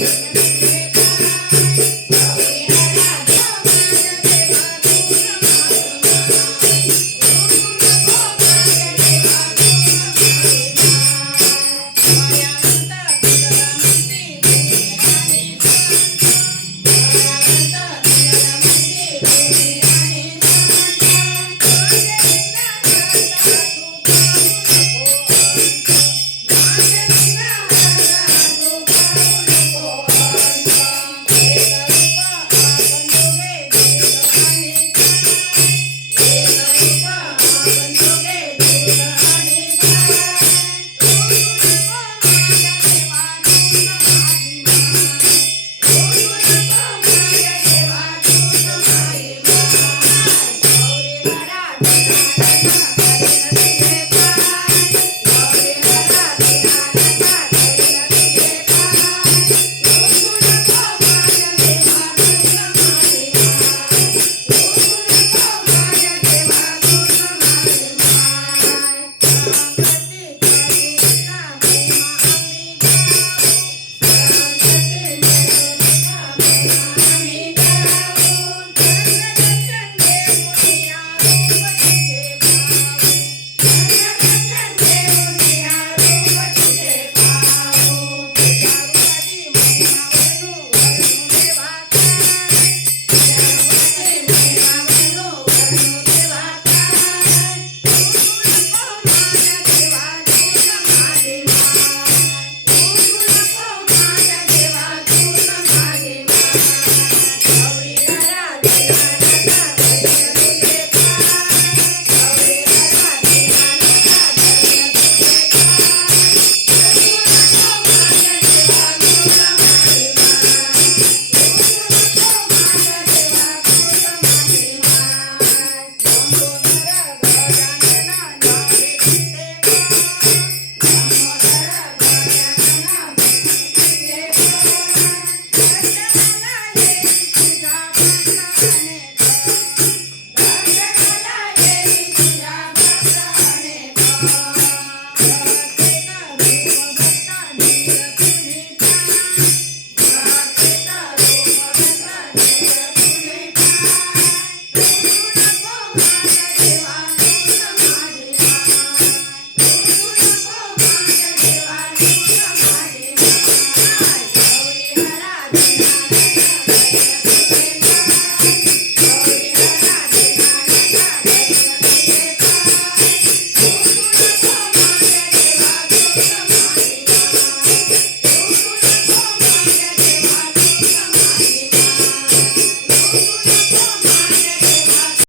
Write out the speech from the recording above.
Yeah. Yeah.